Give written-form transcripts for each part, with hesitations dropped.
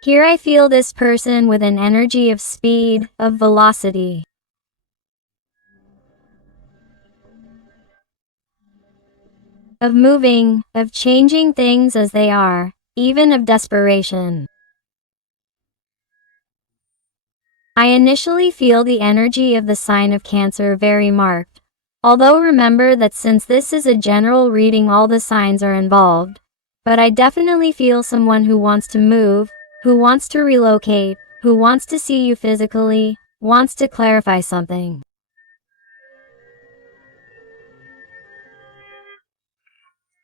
Here I feel this person with an energy of speed, of velocity, of moving, of changing things as they are, even of desperation. I initially feel the energy of the sign of Cancer very marked. Although remember that since this is a general reading, all the signs are involved. But I definitely feel someone who wants to move, who wants to relocate, who wants to see you physically, wants to clarify something.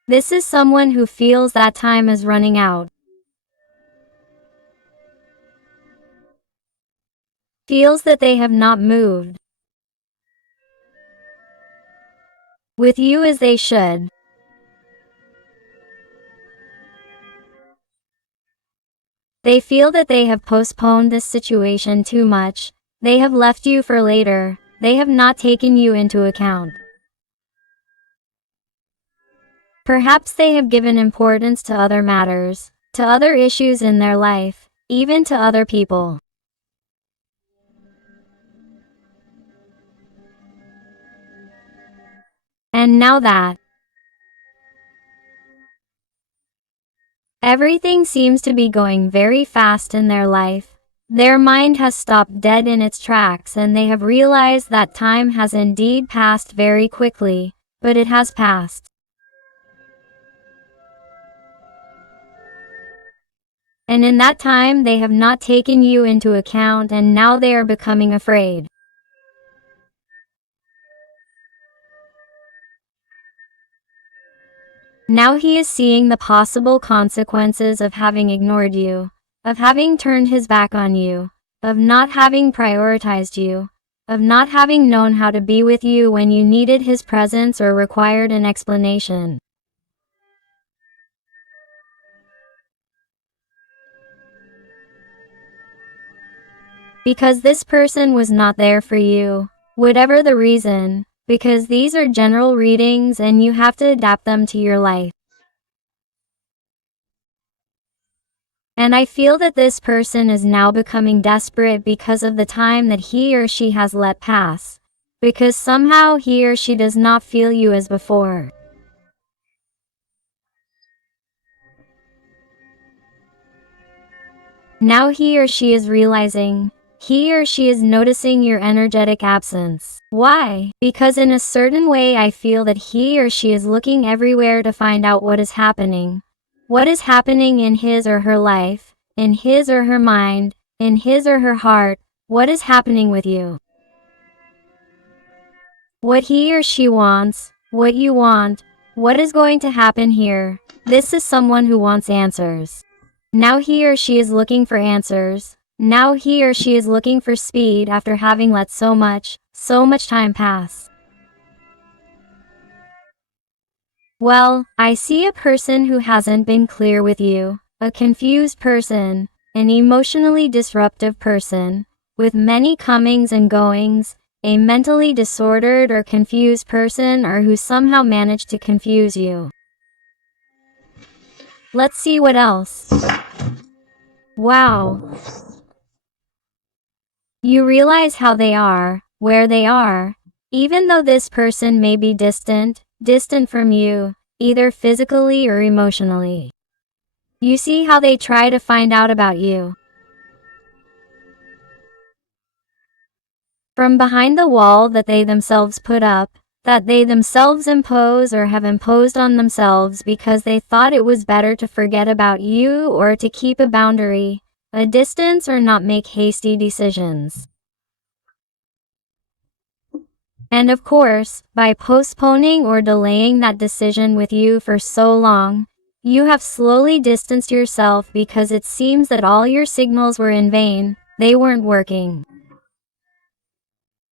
This is someone who feels that time is running out. Feels that they have not moved with you as they should. They feel that they have postponed this situation too much. They have left you for later. They have not taken you into account. Perhaps they have given importance to other matters, to other issues in their life, even to other people. And now that everything seems to be going very fast in their life, their mind has stopped dead in its tracks and they have realized that time has indeed passed very quickly, but it has passed. And in that time they have not taken you into account and now they are becoming afraid. Now he is seeing the possible consequences of having ignored you, of having turned his back on you, of not having prioritized you, of not having known how to be with you when you needed his presence or required an explanation. Because this person was not there for you, whatever the reason, because these are general readings and you have to adapt them to your life. And I feel that this person is now becoming desperate because of the time that he or she has let pass, because somehow he or she does not feel you as before. Now he or she is realizing, he or she is noticing your energetic absence. Why? Because in a certain way I feel that he or she is looking everywhere to find out what is happening. What is happening in his or her life, in his or her mind, in his or her heart, what is happening with you? What he or she wants, what you want, what is going to happen here? This is someone who wants answers. Now he or she is looking for answers. Now he or she is looking for speed after having let so much time pass. Well, I see a person who hasn't been clear with you, a confused person, an emotionally disruptive person, with many comings and goings, a mentally disordered or confused person or who somehow managed to confuse you. Let's see what else. Wow. You realize how they are, where they are, even though this person may be distant from you, either physically or emotionally. You see how they try to find out about you. From behind the wall that they themselves put up, that they themselves impose or have imposed on themselves because they thought it was better to forget about you or to keep a boundary, a distance or not make hasty decisions. And of course, by postponing or delaying that decision with you for so long, you have slowly distanced yourself because it seems that all your signals were in vain, they weren't working.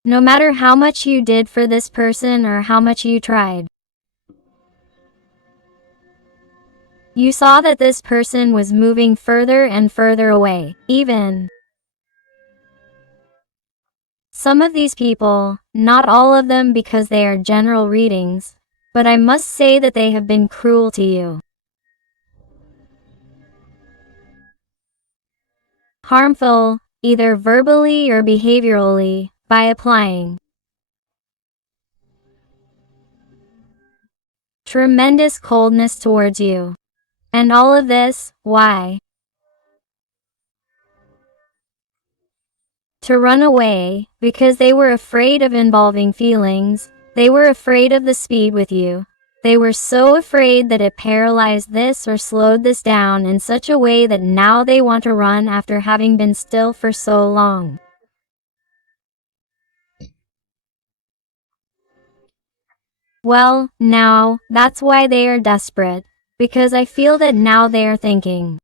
No matter how much you did for this person or how much you tried. You saw that this person was moving further and further away, even. Some of these people, not all of them because they are general readings, but I must say that they have been cruel to you. harmful, either verbally or behaviorally, by applying tremendous coldness towards you. And all of this, why? To run away, because they were afraid of involving feelings, they were afraid of the speed with you. They were so afraid that it paralyzed this or slowed this down in such a way that now they want to run after having been still for so long. Well, now, that's why they are desperate, because I feel that now they are thinking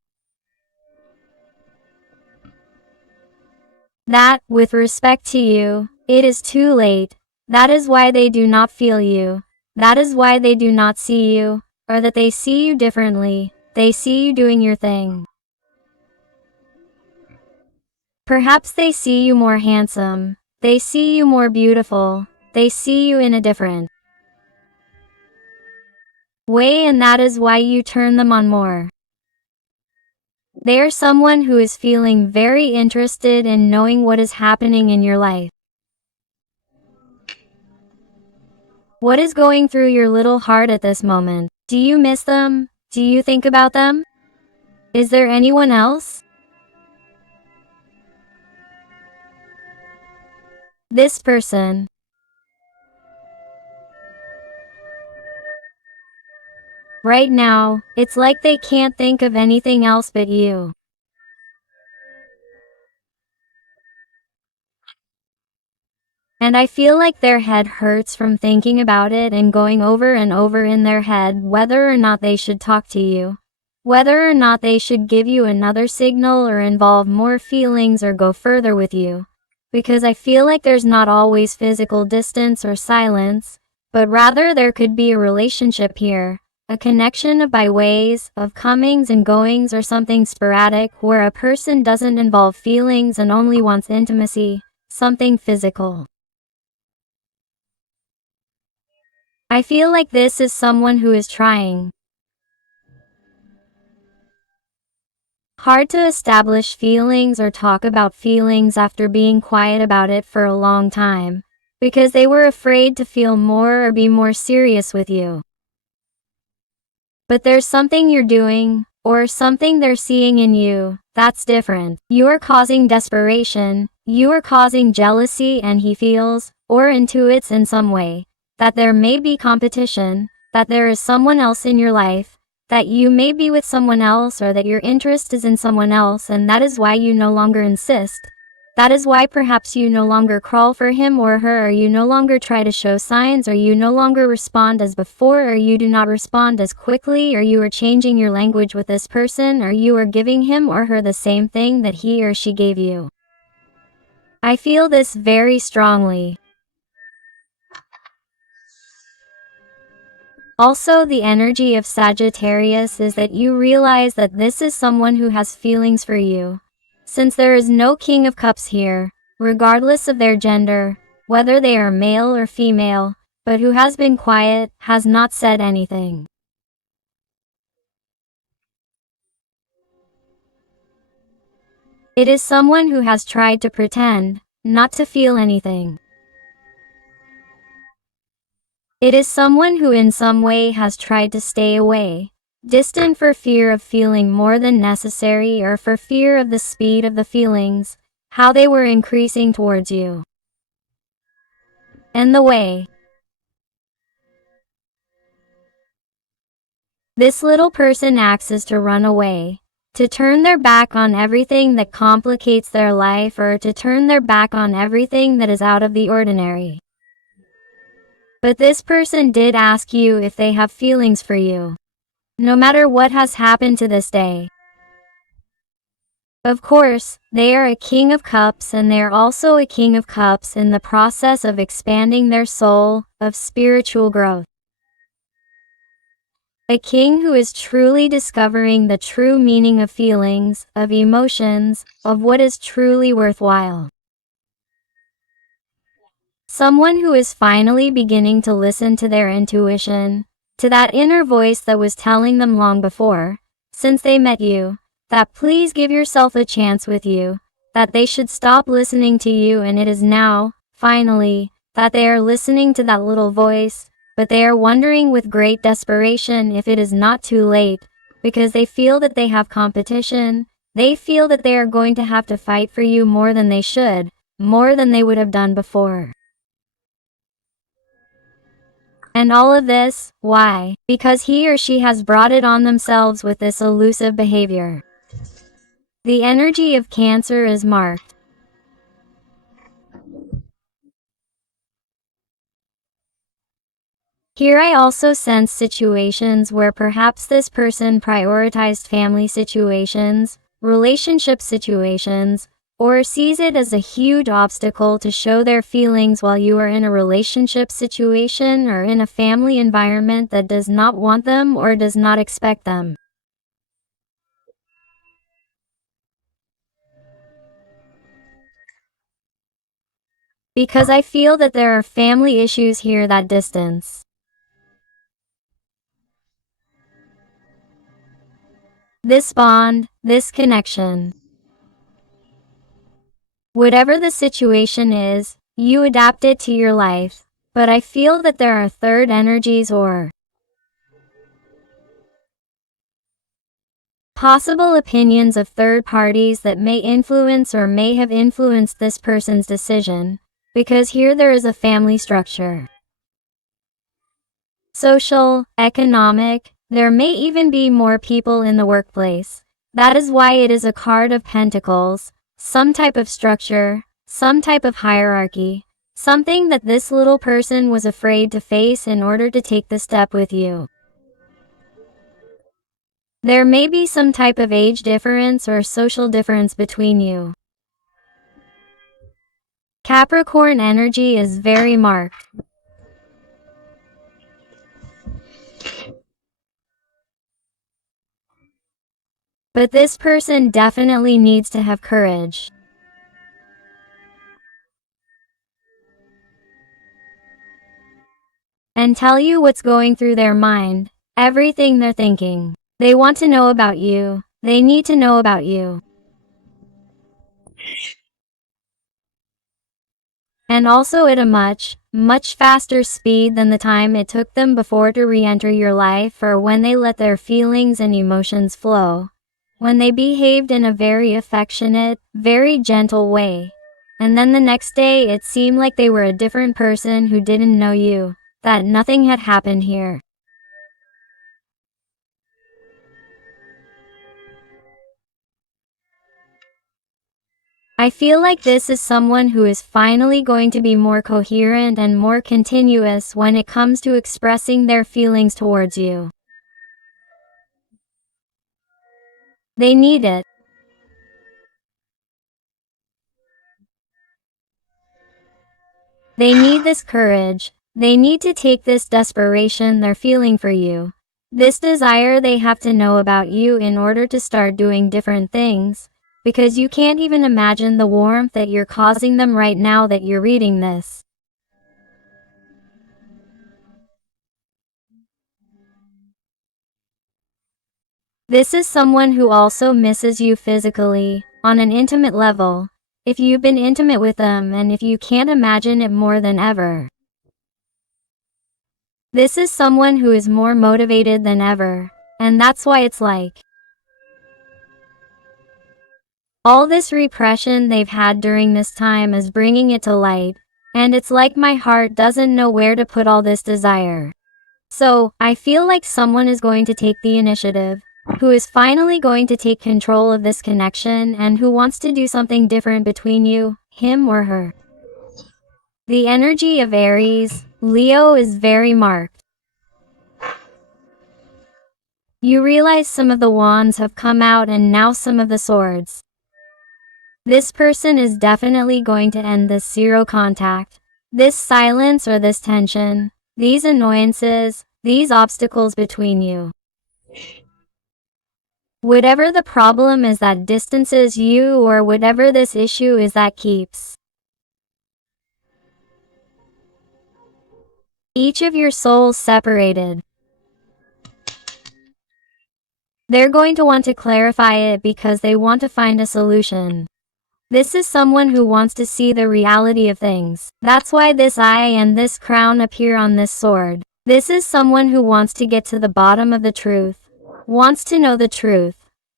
that, with respect to you, it is too late. That is why they do not feel you. That is why they do not see you, or that they see you differently. They see you doing your thing. Perhaps they see you more handsome. They see you more beautiful. They see you in a different way, and that is why you turn them on more. They are someone who is feeling very interested in knowing what is happening in your life. What is going through your little heart at this moment? Do you miss them? Do you think about them? Is there anyone else? This person. Right now, it's like they can't think of anything else but you. And I feel like their head hurts from thinking about it and going over and over in their head whether or not they should talk to you. Whether or not they should give you another signal or involve more feelings or go further with you. Because I feel like there's not always physical distance or silence, but rather there could be a relationship here. A connection of byways, of comings and goings, or something sporadic where a person doesn't involve feelings and only wants intimacy, something physical. I feel like this is someone who is trying hard to establish feelings or talk about feelings after being quiet about it for a long time, because they were afraid to feel more or be more serious with you. But there's something you're doing, or something they're seeing in you, that's different. You are causing desperation, you are causing jealousy, and he feels, or intuits in some way, that there may be competition, that there is someone else in your life, that you may be with someone else, or that your interest is in someone else, and that is why you no longer insist. That is why perhaps you no longer crawl for him or her, or you no longer try to show signs, or you no longer respond as before, or you do not respond as quickly, or you are changing your language with this person, or you are giving him or her the same thing that he or she gave you. I feel this very strongly. Also, the energy of Sagittarius is that you realize that this is someone who has feelings for you. Since there is no King of Cups here, regardless of their gender, whether they are male or female, but who has been quiet, has not said anything. It is someone who has tried to pretend, not to feel anything. It is someone who in some way has tried to stay away, distant for fear of feeling more than necessary, or for fear of the speed of the feelings, how they were increasing towards you. And the way this little person acts is to run away, to turn their back on everything that complicates their life, or to turn their back on everything that is out of the ordinary. But this person did ask you if they have feelings for you, no matter what has happened to this day. Of course, they are a King of Cups, and they are also a King of Cups in the process of expanding their soul, of spiritual growth. A king who is truly discovering the true meaning of feelings, of emotions, of what is truly worthwhile. Someone who is finally beginning to listen to their intuition, to that inner voice that was telling them long before, since they met you, that please give yourself a chance with you, that they should stop listening to you, and it is now, finally, that they are listening to that little voice, but they are wondering with great desperation if it is not too late, because they feel that they have competition, they feel that they are going to have to fight for you more than they should, more than they would have done before. And all of this, why? Because he or she has brought it on themselves with this elusive behavior. The energy of Cancer is marked. Here I also sense situations where perhaps this person prioritized family situations, relationship situations, or sees it as a huge obstacle to show their feelings while you are in a relationship situation or in a family environment that does not want them or does not expect them. Because I feel that there are family issues here that distance. This bond, this connection. Whatever the situation is, you adapt it to your life, but I feel that there are third energies or possible opinions of third parties that may influence or may have influenced this person's decision, because here there is a family structure. Social, economic, there may even be more people in the workplace. That is why it is a card of pentacles, some type of structure, some type of hierarchy, something that this little person was afraid to face in order to take the step with you. There may be some type of age difference or social difference between you. Capricorn energy is very marked. But this person definitely needs to have courage. And tell you what's going through their mind, everything they're thinking. They want to know about you. They need to know about you. And also at a much, much faster speed than the time it took them before to re-enter your life, or when they let their feelings and emotions flow. When they behaved in a very affectionate, very gentle way. And then the next day it seemed like they were a different person who didn't know you, that nothing had happened here. I feel like this is someone who is finally going to be more coherent and more continuous when it comes to expressing their feelings towards you. They need it. They need this courage. They need to take this desperation they're feeling for you. This desire they have to know about you in order to start doing different things. Because you can't even imagine the warmth that you're causing them right now that you're reading this. This is someone who also misses you physically, on an intimate level, if you've been intimate with them and if you can't imagine it more than ever. This is someone who is more motivated than ever, and that's why it's like all this repression they've had during this time is bringing it to light, and it's like my heart doesn't know where to put all this desire. So, I feel like someone is going to take the initiative, who is finally going to take control of this connection and who wants to do something different between you, him or her. The energy of Aries, Leo is very marked. You realize some of the wands have come out and now some of the swords. This person is definitely going to end this zero contact, this silence or this tension, these annoyances, these obstacles between you. Whatever the problem is that distances you, or whatever this issue is that keeps each of your souls separated. They're going to want to clarify it because they want to find a solution. This is someone who wants to see the reality of things. That's why this eye and this crown appear on this sword. This is someone who wants to get to the bottom of the truth, wants to know the truth,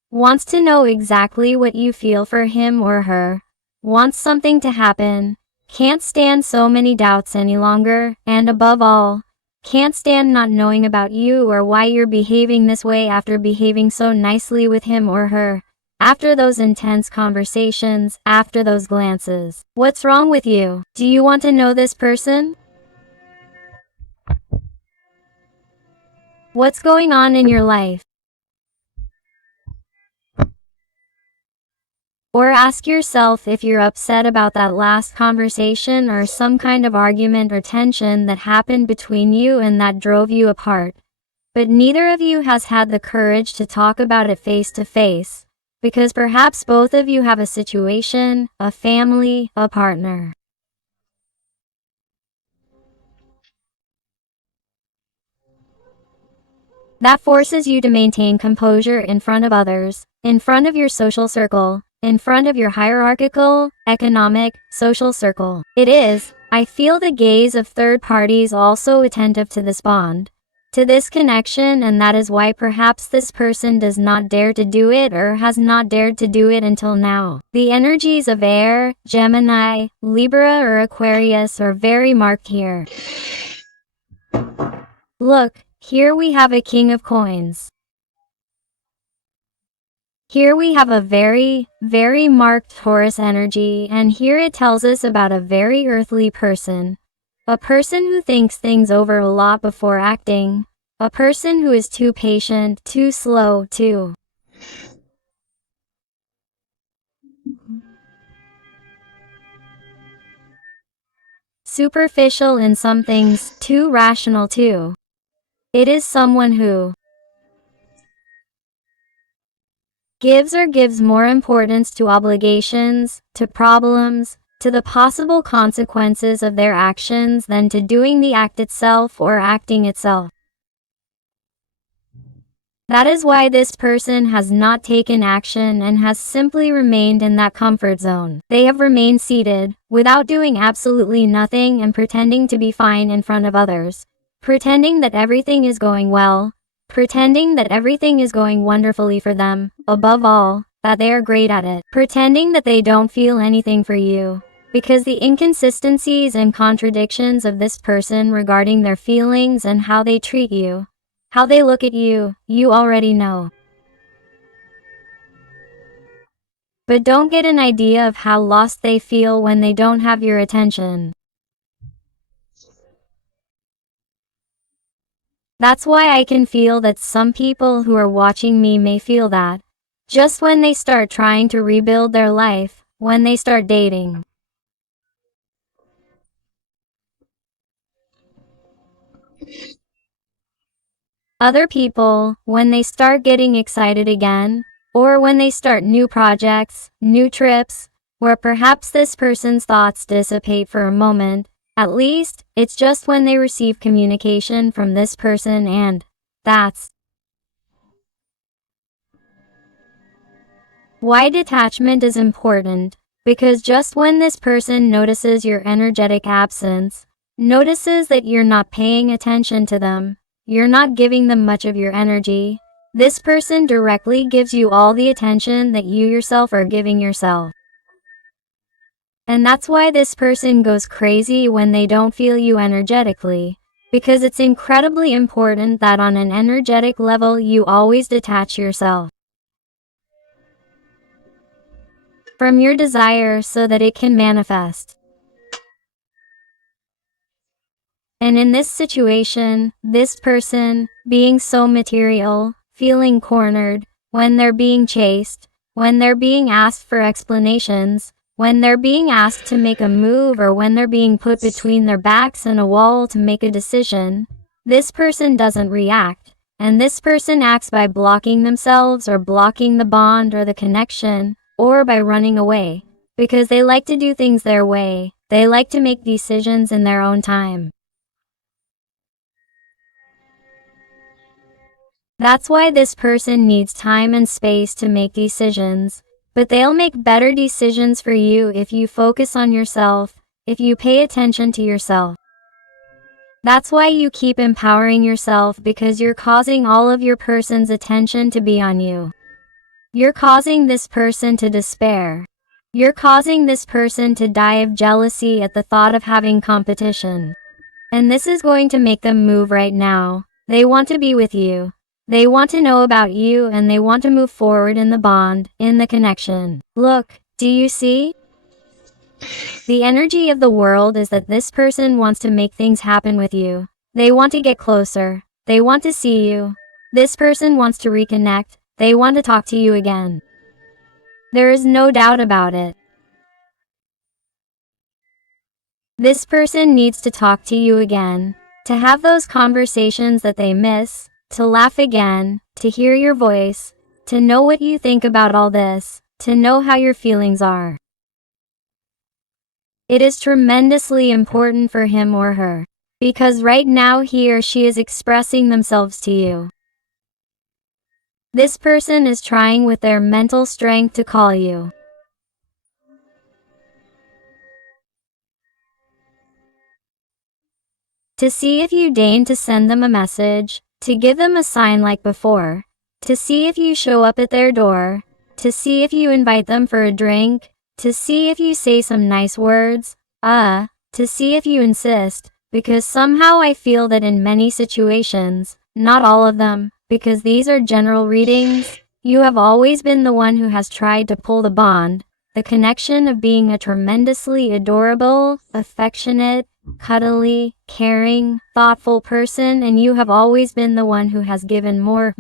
wants to know exactly what you feel for him or her, wants something to happen, can't stand so many doubts any longer, and above all, can't stand not knowing about you or why you're behaving this way after behaving so nicely with him or her. After those intense conversations, after those glances. What's wrong with you? Do you want to know this person? What's going on in your life? Or ask yourself if you're upset about that last conversation or some kind of argument or tension that happened between you and that drove you apart. But neither of you has had the courage to talk about it face to face. Because perhaps both of you have a situation, a family, a partner. That forces you to maintain composure in front of others, in front of your social circle, in front of your hierarchical, economic, social circle. It is, I feel, the gaze of third parties also attentive to this bond, to this connection, and that is why perhaps this person does not dare to do it or has not dared to do it until now. The energies of air, Gemini, Libra or Aquarius are very marked here. Look, here we have a king of coins. Here we have a very, very marked Taurus energy, and here it tells us about a very earthly person. A person who thinks things over a lot before acting. A person who is too patient, too slow, too superficial in some things, too rational too. It is someone who gives more importance to obligations, to problems, to the possible consequences of their actions than to doing the act itself or acting itself. That is why this person has not taken action and has simply remained in that comfort zone. They have remained seated, without doing absolutely nothing and pretending to be fine in front of others. Pretending that everything is going well. Pretending that everything is going wonderfully for them. Above all, that they are great at it. Pretending that they don't feel anything for you. Because the inconsistencies and contradictions of this person regarding their feelings and how they treat you, how they look at you, you already know. But don't get an idea of how lost they feel when they don't have your attention. That's why I can feel that some people who are watching me may feel that. Just when they start trying to rebuild their life, when they start dating. Other people, when they start getting excited again, or when they start new projects, new trips, where perhaps this person's thoughts dissipate for a moment, at least, it's just when they receive communication from this person, and that's why detachment is important, because just when this person notices your energetic absence, notices that you're not paying attention to them, you're not giving them much of your energy, this person directly gives you all the attention that you yourself are giving yourself. And that's why this person goes crazy when they don't feel you energetically, because it's incredibly important that on an energetic level you always detach yourself from your desire so that it can manifest. And in this situation, this person, being so material, feeling cornered, when they're being chased, when they're being asked for explanations, when they're being asked to make a move, or when they're being put between their backs and a wall to make a decision, this person doesn't react, and this person acts by blocking themselves or blocking the bond or the connection, or by running away, because they like to do things their way, they like to make decisions in their own time. That's why this person needs time and space to make decisions, but they'll make better decisions for you if you focus on yourself, if you pay attention to yourself. That's why you keep empowering yourself, because you're causing all of your person's attention to be on you. You're causing this person to despair. You're causing this person to die of jealousy at the thought of having competition. And this is going to make them move right now. They want to be with you. They want to know about you, and they want to move forward in the bond, in the connection. Look, do you see? The energy of the world is that this person wants to make things happen with you. They want to get closer. They want to see you. This person wants to reconnect. They want to talk to you again. There is no doubt about it. This person needs to talk to you again, to have those conversations that they miss, to laugh again, to hear your voice, to know what you think about all this, to know how your feelings are. It is tremendously important for him or her, because right now he or she is expressing themselves to you. This person is trying with their mental strength to call you. To see if you deign to send them a message, to give them a sign like before, to see if you show up at their door, to see if you invite them for a drink, to see if you say some nice words, to see if you insist, because somehow I feel that in many situations, not all of them, because these are general readings, you have always been the one who has tried to pull the bond, the connection of being a tremendously adorable, affectionate, cuddly, caring, thoughtful person, and you have always been the one who has given more.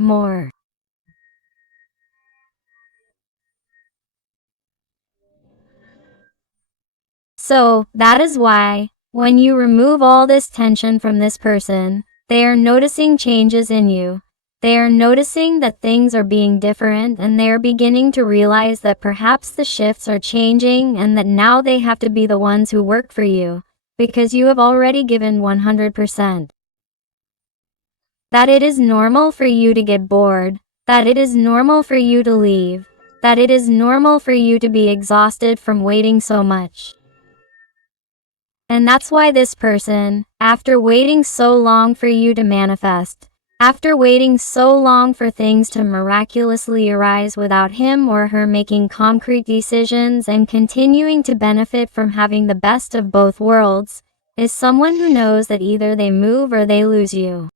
So, that is why, when you remove all this tension from this person, they are noticing changes in you. They are noticing that things are being different, and they are beginning to realize that perhaps the shifts are changing and that now they have to be the ones who work for you, because you have already given 100%. That it is normal for you to get bored, that it is normal for you to leave, that it is normal for you to be exhausted from waiting so much. And that's why this person, after waiting so long for you to manifest, after waiting so long for things to miraculously arise without him or her making concrete decisions and continuing to benefit from having the best of both worlds, is someone who knows that either they move or they lose you.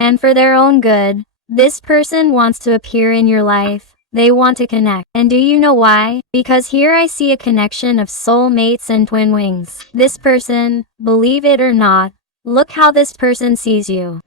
And for their own good, this person wants to appear in your life. They want to connect. And do you know why? Because here I see a connection of soulmates and twin wings. This person, believe it or not, look how this person sees you.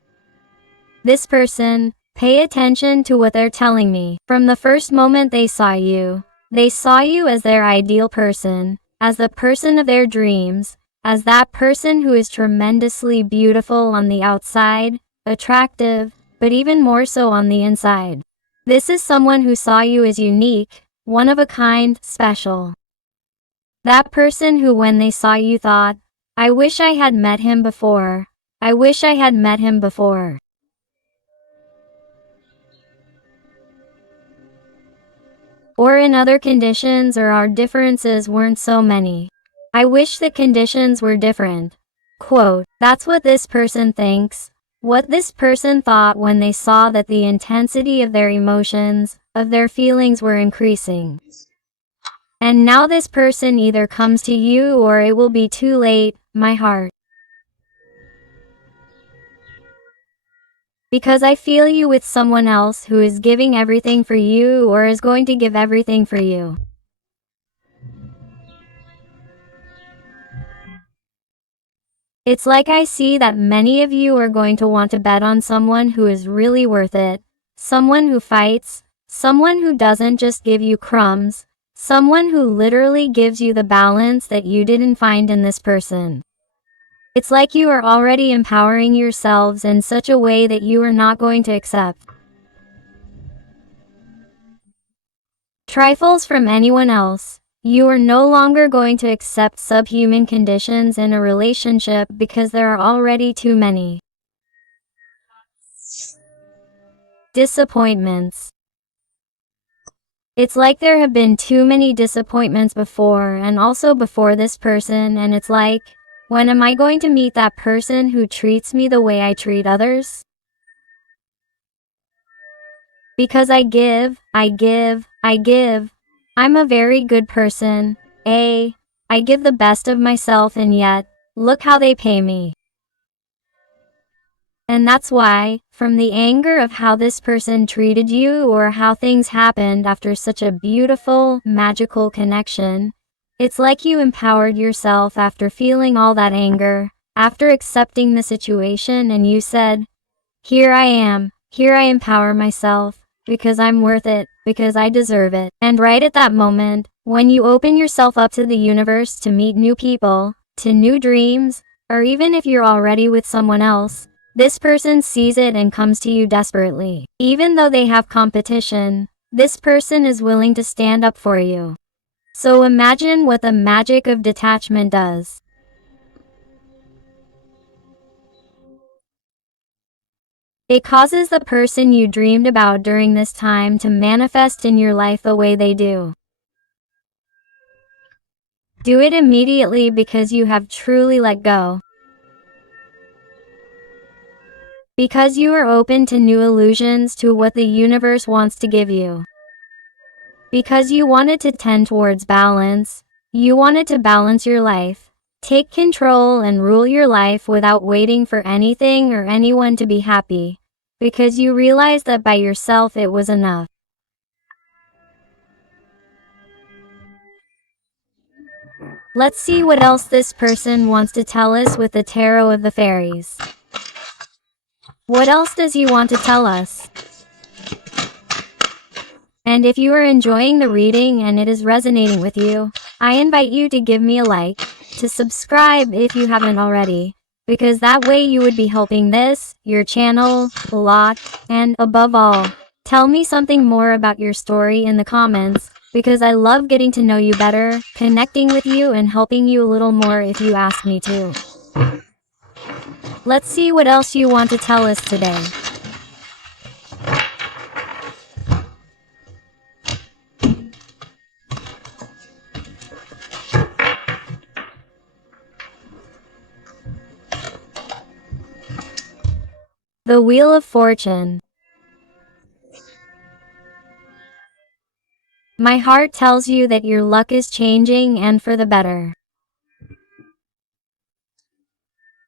This person, pay attention to what they're telling me. From the first moment they saw you as their ideal person, as the person of their dreams, as that person who is tremendously beautiful on the outside, attractive, but even more so on the inside. This is someone who saw you as unique, one of a kind, special. That person who when they saw you thought, I wish I had met him before. I wish I had met him before. Or in other conditions, or our differences weren't so many. I wish the conditions were different. Quote, that's what this person thinks. What this person thought when they saw that the intensity of their emotions, of their feelings were increasing. And now this person either comes to you or it will be too late, my heart. Because I feel you with someone else who is giving everything for you or is going to give everything for you. It's like I see that many of you are going to want to bet on someone who is really worth it, someone who fights, someone who doesn't just give you crumbs, someone who literally gives you the balance that you didn't find in this person. It's like you are already empowering yourselves in such a way that you are not going to accept trifles from anyone else. You are no longer going to accept subhuman conditions in a relationship because there are already too many. Disappointments. It's like there have been too many disappointments before and also before this person, and it's like, when am I going to meet that person who treats me the way I treat others? Because I give, I give, I give. I'm a very good person. I give the best of myself, and yet, look how they pay me. And that's why, from the anger of how this person treated you or how things happened after such a beautiful, magical connection, it's like you empowered yourself after feeling all that anger, after accepting the situation, and you said, here I empower myself, because I'm worth it, because I deserve it. And right at that moment, when you open yourself up to the universe to meet new people, to new dreams, or even if you're already with someone else, this person sees it and comes to you desperately. Even though they have competition, this person is willing to stand up for you. So imagine what the magic of detachment does. It causes the person you dreamed about during this time to manifest in your life the way they do. Do it immediately because you have truly let go. Because you are open to new illusions, to what the universe wants to give you. Because you wanted to tend towards balance, you wanted to balance your life, take control and rule your life without waiting for anything or anyone to be happy. Because you realized that by yourself it was enough. Let's see what else this person wants to tell us with the Tarot of the Fairies. What else does he want to tell us? And if you are enjoying the reading and it is resonating with you, I invite you to give me a like, to subscribe if you haven't already, because that way you would be helping this, your channel, a lot, and above all, tell me something more about your story in the comments, because I love getting to know you better, connecting with you and helping you a little more if you ask me to. Let's see what else you want to tell us today. The Wheel of Fortune. My heart tells you that your luck is changing and for the better.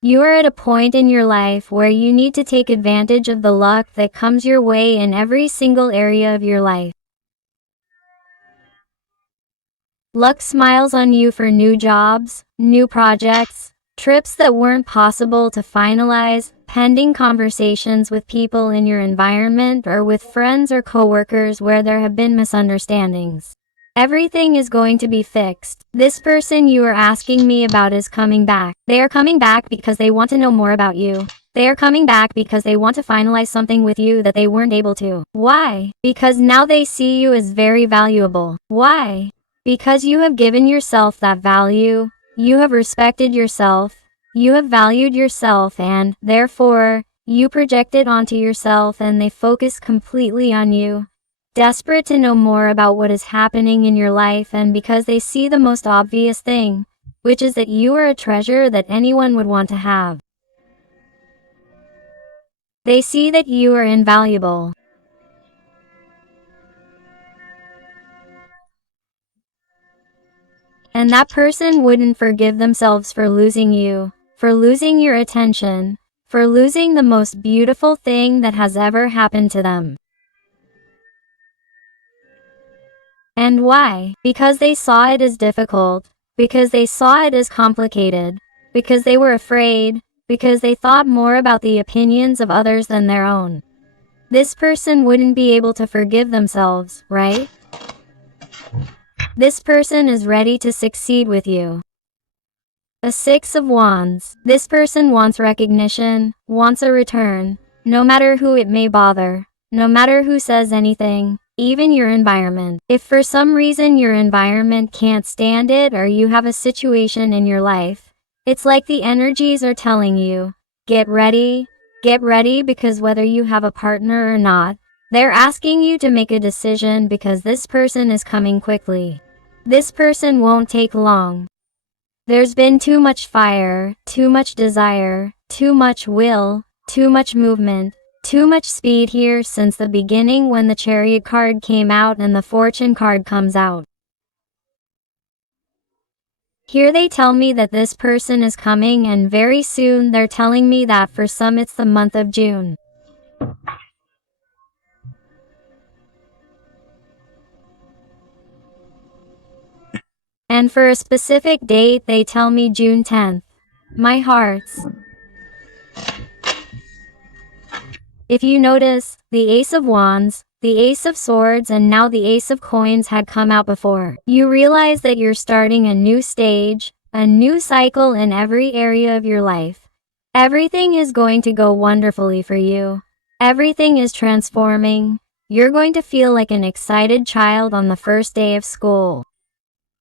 You are at a point in your life where you need to take advantage of the luck that comes your way in every single area of your life. Luck smiles on you for new jobs, new projects, trips that weren't possible to finalize, pending conversations with people in your environment or with friends or coworkers where there have been misunderstandings. Everything is going to be fixed. This person you are asking me about is coming back. They are coming back because they want to know more about you. They are coming back because they want to finalize something with you that they weren't able to. Why? Because now they see you as very valuable. Why? Because you have given yourself that value, you have respected yourself, you have valued yourself, and, therefore, you project it onto yourself and they focus completely on you, desperate to know more about what is happening in your life, and because they see the most obvious thing, which is that you are a treasure that anyone would want to have. They see that you are invaluable. And that person wouldn't forgive themselves for losing you, for losing your attention, for losing the most beautiful thing that has ever happened to them. And why? Because they saw it as difficult, because they saw it as complicated, because they were afraid, because they thought more about the opinions of others than their own. This person wouldn't be able to forgive themselves, right? This person is ready to succeed with you. A Six of Wands. This person wants recognition, wants a return, no matter who it may bother, no matter who says anything, even your environment. If for some reason your environment can't stand it or you have a situation in your life, it's like the energies are telling you, get ready, because whether you have a partner or not, They're asking you to make a decision because this person is coming quickly. This person won't take long. There's been too much fire, too much desire, too much will, too much movement, too much speed here since the beginning when the Chariot card came out and the Fortune card comes out. Here they tell me that this person is coming, and very soon they're telling me that for some it's the month of June. And for a specific date they tell me June 10th. My hearts. If you notice, the Ace of Wands, the Ace of Swords and now the Ace of Coins had come out before. You realize that you're starting a new stage, a new cycle in every area of your life. Everything is going to go wonderfully for you. Everything is transforming. You're going to feel like an excited child on the first day of school.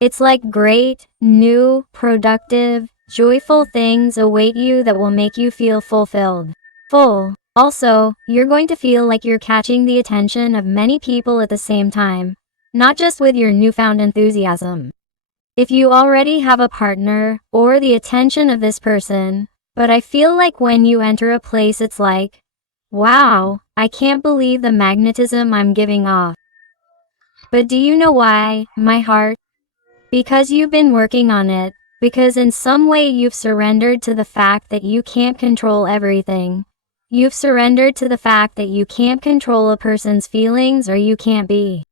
It's like great, new, productive, joyful things await you that will make you feel fulfilled. Full. Also, you're going to feel like you're catching the attention of many people at the same time, not just with your newfound enthusiasm. If you already have a partner, or the attention of this person, but I feel like when you enter a place it's like, wow, I can't believe the magnetism I'm giving off. But do you know why, my heart? Because you've been working on it, because in some way you've surrendered to the fact that you can't control everything. You've surrendered to the fact that you can't control a person's feelings or you can't be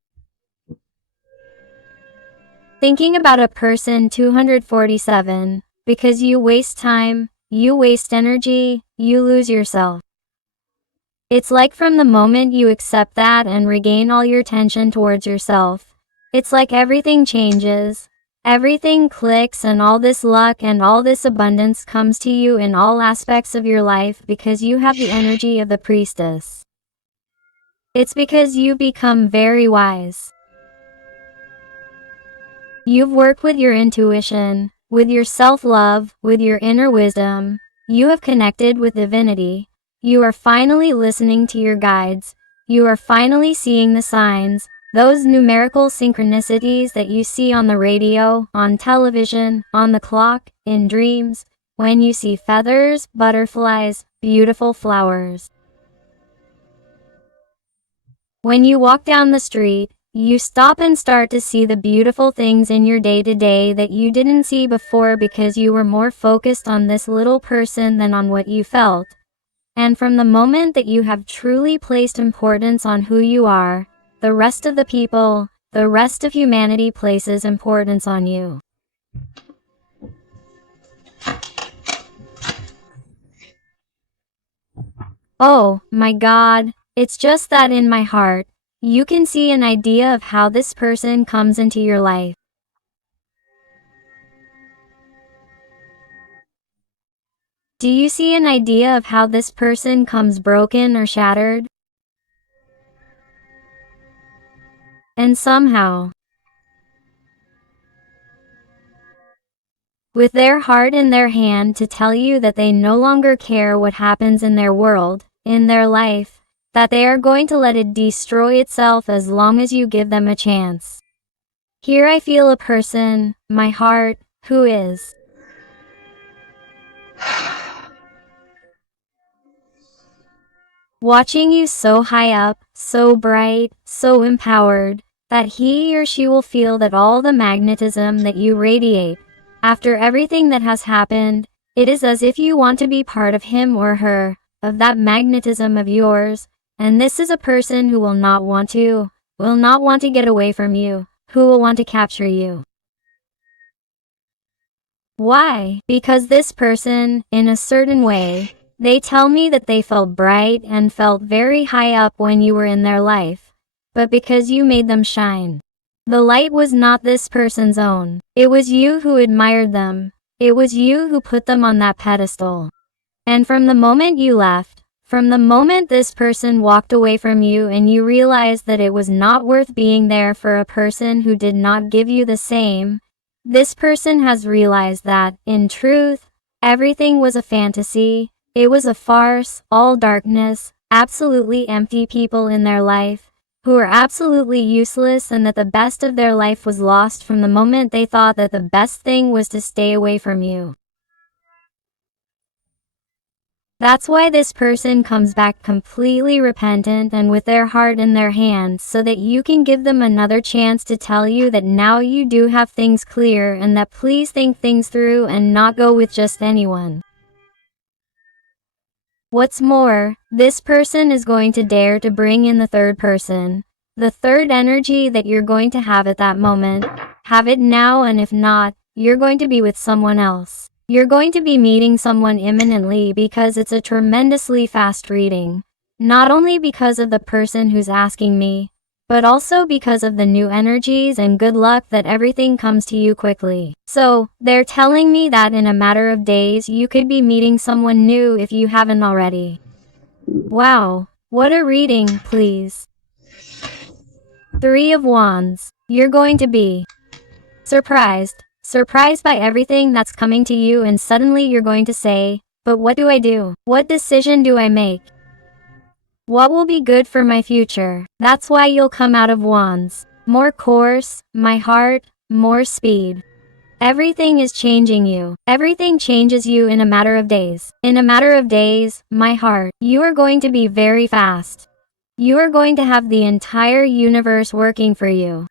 thinking about a person 247, because you waste time, you waste energy, you lose yourself. It's like from the moment you accept that and regain all your tension towards yourself, it's like everything changes. Everything clicks and all this luck and all this abundance comes to you in all aspects of your life because you have the energy of the priestess. It's because you become very wise. You've worked with your intuition, with your self-love, with your inner wisdom. You have connected with divinity. You are finally listening to your guides. You are finally seeing the signs. Those numerical synchronicities that you see on the radio, on television, on the clock, in dreams, when you see feathers, butterflies, beautiful flowers. When you walk down the street, you stop and start to see the beautiful things in your day-to-day that you didn't see before because you were more focused on this little person than on what you felt. And from the moment that you have truly placed importance on who you are, the rest of the people, the rest of humanity places importance on you. Oh, my God, it's just that in my heart, you can see an idea of how this person comes into your life. Do you see an idea of how this person comes broken or shattered? And somehow, with their heart in their hand to tell you that they no longer care what happens in their world, in their life, that they are going to let it destroy itself as long as you give them a chance. Here I feel a person, my heart, who is watching you so high up, so bright, so empowered, that he or she will feel that all the magnetism that you radiate, after everything that has happened, it is as if you want to be part of him or her, of that magnetism of yours, and this is a person who will not want to get away from you, who will want to capture you. Why? Because this person, in a certain way, they tell me that they felt bright and felt very high up when you were in their life, but because you made them shine. The light was not this person's own. It was you who admired them. It was you who put them on that pedestal. And from the moment you left, from the moment this person walked away from you and you realized that it was not worth being there for a person who did not give you the same, this person has realized that, in truth, everything was a fantasy. It was a farce, all darkness, absolutely empty people in their life, who are absolutely useless, and that the best of their life was lost from the moment they thought that the best thing was to stay away from you. That's why this person comes back completely repentant and with their heart in their hands, so that you can give them another chance to tell you that now you do have things clear, and that please think things through and not go with just anyone. What's more, this person is going to dare to bring in the third person. The third energy that you're going to have at that moment. Have it now, and if not, you're going to be with someone else. You're going to be meeting someone imminently, because it's a tremendously fast reading. Not only because of the person who's asking me, but also because of the new energies and good luck that everything comes to you quickly. So, they're telling me that in a matter of days you could be meeting someone new if you haven't already. Wow, what a reading, please. 3 of Wands. You're going to be surprised by everything that's coming to you, and suddenly you're going to say, but what do I do? What decision do I make? What will be good for my future? That's why you'll come out of Wands. More course, my heart, more speed. Everything is changing you. Everything changes you in a matter of days. In a matter of days, my heart, you are going to be very fast. You are going to have the entire universe working for you.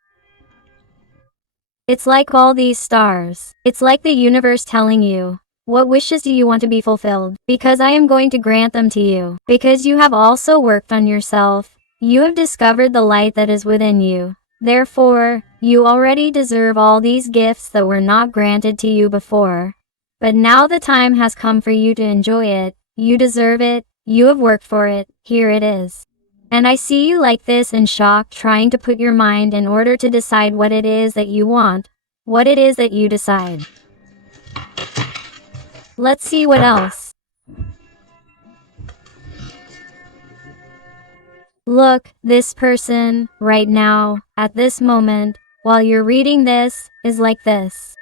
It's like all these stars. It's like the universe telling you, what wishes do you want to be fulfilled? Because I am going to grant them to you. Because you have also worked on yourself. You have discovered the light that is within you. Therefore, you already deserve all these gifts that were not granted to you before. But now the time has come for you to enjoy it. You deserve it. You have worked for it. Here it is. And I see you like this in shock, trying to put your mind in order to decide what it is that you want. What it is that you decide. Let's see what else. Look, this person, right now, at this moment, while you're reading this, is like this.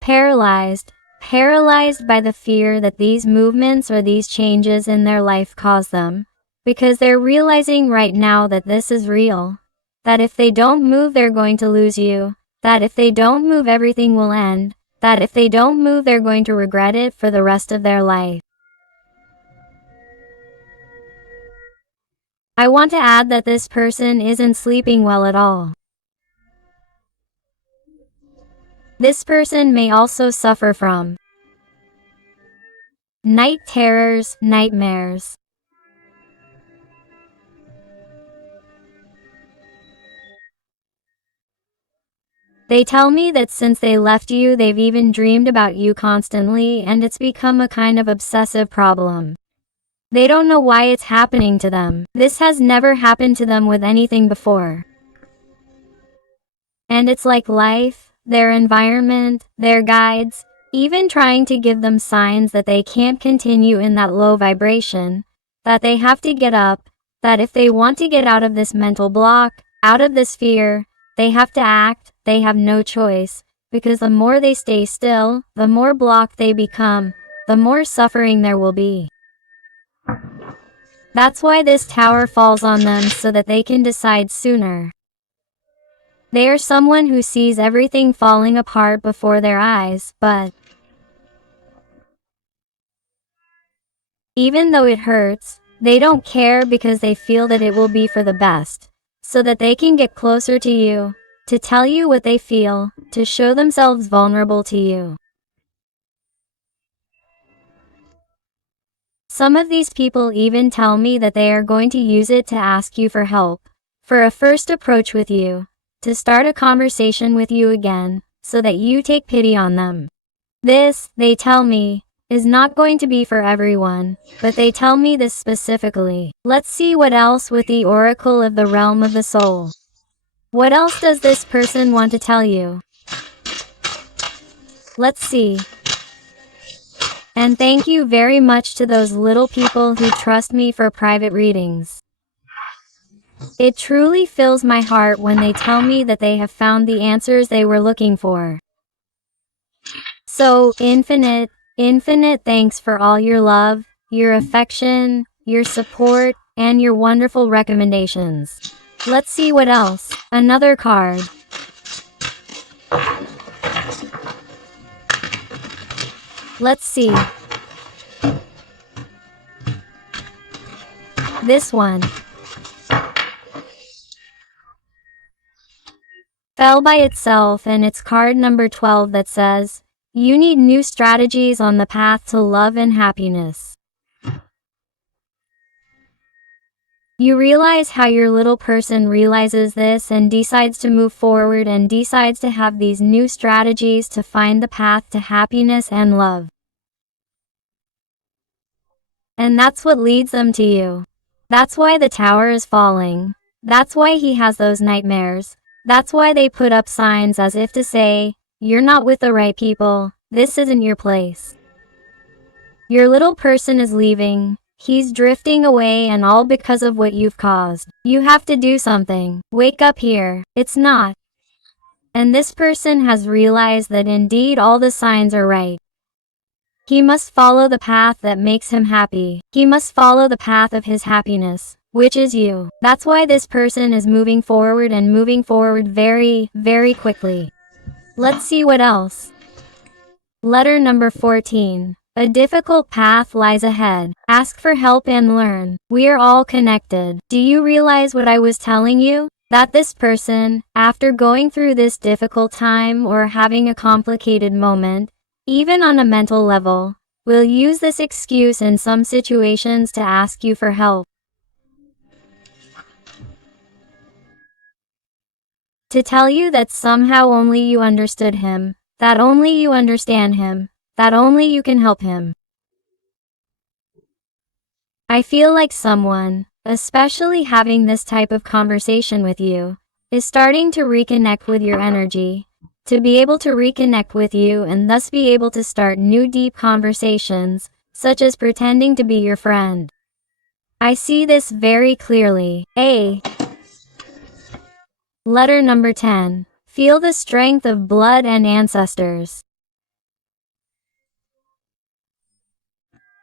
Paralyzed. Paralyzed by the fear that these movements or these changes in their life cause them. Because they're realizing right now that this is real. That if they don't move, they're going to lose you. That if they don't move, everything will end. That if they don't move, they're going to regret it for the rest of their life. I want to add that this person isn't sleeping well at all. This person may also suffer from night terrors, nightmares. They tell me that since they left you, they've even dreamed about you constantly, and it's become a kind of obsessive problem. They don't know why it's happening to them. This has never happened to them with anything before. And it's like life, their environment, their guides, even trying to give them signs that they can't continue in that low vibration, that they have to get up, that if they want to get out of this mental block, out of this fear, they have to act, they have no choice, because the more they stay still, the more blocked they become, the more suffering there will be. That's why this tower falls on them, so that they can decide sooner. They are someone who sees everything falling apart before their eyes, but even though it hurts, they don't care, because they feel that it will be for the best, so that they can get closer to you, to tell you what they feel, to show themselves vulnerable to you. Some of these people even tell me that they are going to use it to ask you for help, for a first approach with you, to start a conversation with you again, so that you take pity on them. This, they tell me, is not going to be for everyone, but they tell me this specifically. Let's see what else with the Oracle of the Realm of the Soul. What else does this person want to tell you? Let's see. And thank you very much to those little people who trust me for private readings. It truly fills my heart when they tell me that they have found the answers they were looking for. So, infinite thanks for all your love, your affection, your support, and your wonderful recommendations. Let's see what else. Another card. Let's see. This one fell by itself, and it's card number 12 that says, you need new strategies on the path to love and happiness. You realize how your little person realizes this and decides to move forward and decides to have these new strategies to find the path to happiness and love. And that's what leads them to you. That's why the tower is falling. That's why he has those nightmares. That's why they put up signs as if to say, you're not with the right people. This isn't your place. Your little person is leaving. He's drifting away, and all because of what you've caused. You have to do something. Wake up here. It's not. And this person has realized that indeed all the signs are right. He must follow the path that makes him happy. He must follow the path of his happiness, which is you. That's why this person is moving forward and moving forward very, very quickly. Let's see what else. Letter number 14. A difficult path lies ahead. Ask for help and learn. We are all connected. Do you realize what I was telling you? That this person, after going through this difficult time or having a complicated moment, even on a mental level, will use this excuse in some situations to ask you for help. To tell you that somehow only you understood him, that only you understand him, that only you can help him. I feel like someone, especially having this type of conversation with you, is starting to reconnect with your energy, to be able to reconnect with you and thus be able to start new deep conversations, such as pretending to be your friend. I see this very clearly. Letter number 10. Feel the strength of blood and ancestors.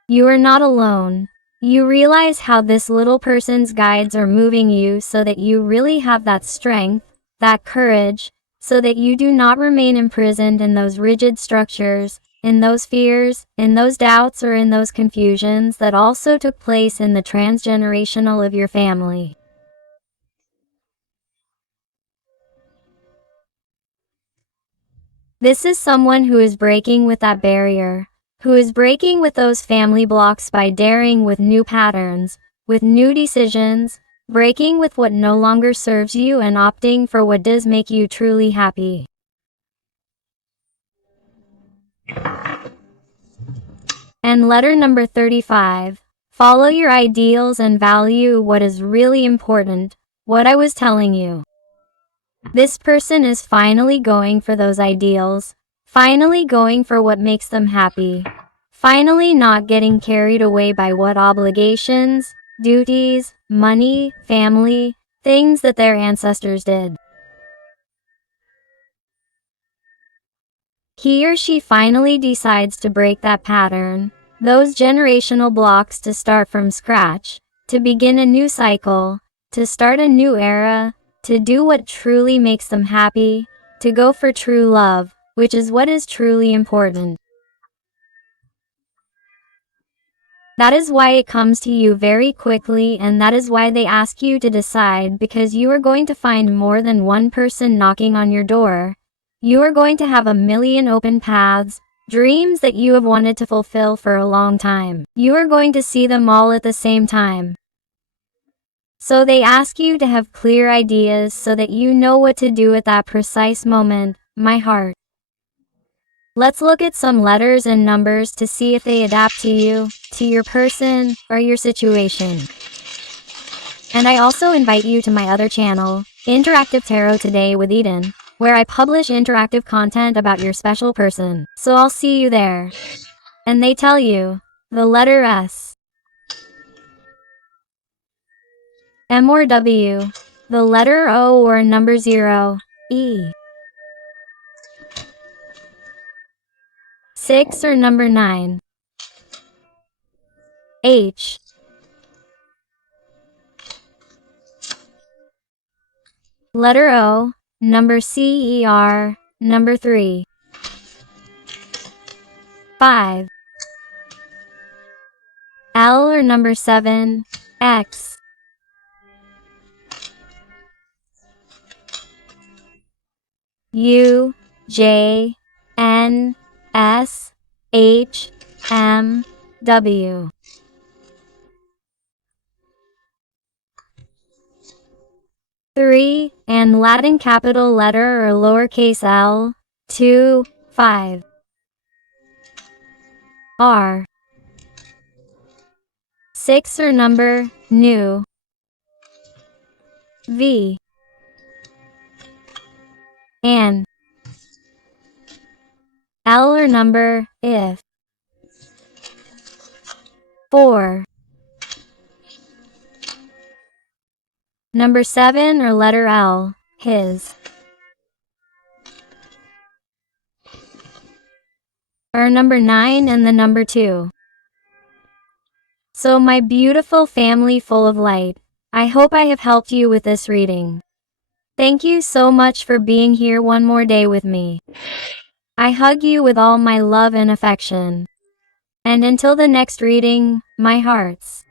You are not alone. You realize how this little person's guides are moving you so that you really have that strength, that courage, so that you do not remain imprisoned in those rigid structures, in those fears, in those doubts, or in those confusions that also took place in the transgenerational of your family. This is someone who is breaking with that barrier, who is breaking with those family blocks by daring with new patterns, with new decisions, breaking with what no longer serves you and opting for what does make you truly happy. And letter number 35. Follow your ideals and value what is really important, what I was telling you. This person is finally going for those ideals, finally going for what makes them happy, finally not getting carried away by what obligations, duties, money, family, things that their ancestors did. He or she finally decides to break that pattern, those generational blocks, to start from scratch, to begin a new cycle, to start a new era, to do what truly makes them happy, to go for true love, which is what is truly important. That is why it comes to you very quickly, and that is why they ask you to decide, because you are going to find more than one person knocking on your door. You are going to have a million open paths, dreams that you have wanted to fulfill for a long time. You are going to see them all at the same time. So they ask you to have clear ideas so that you know what to do at that precise moment, my heart. Let's look at some letters and numbers to see if they adapt to you, to your person, or your situation. And I also invite you to my other channel, Interactive Tarot Today with Eden, where I publish interactive content about your special person. So I'll see you there. And they tell you, the letter S, M or W, the letter O or number 0, E, 6 or number 9, H. Letter O, number CER, number 3. 5. L or number 7, X. U, J, N, S, H, M, W. 3, and Latin capital letter or lowercase l, 2, 5. R. 6 or number, new. V. And. L or number, if. 4. Number 7 or letter L, his. Or number 9 and the number 2. So my beautiful family full of light, I hope I have helped you with this reading. Thank you so much for being here one more day with me. I hug you with all my love and affection. And until the next reading, my hearts.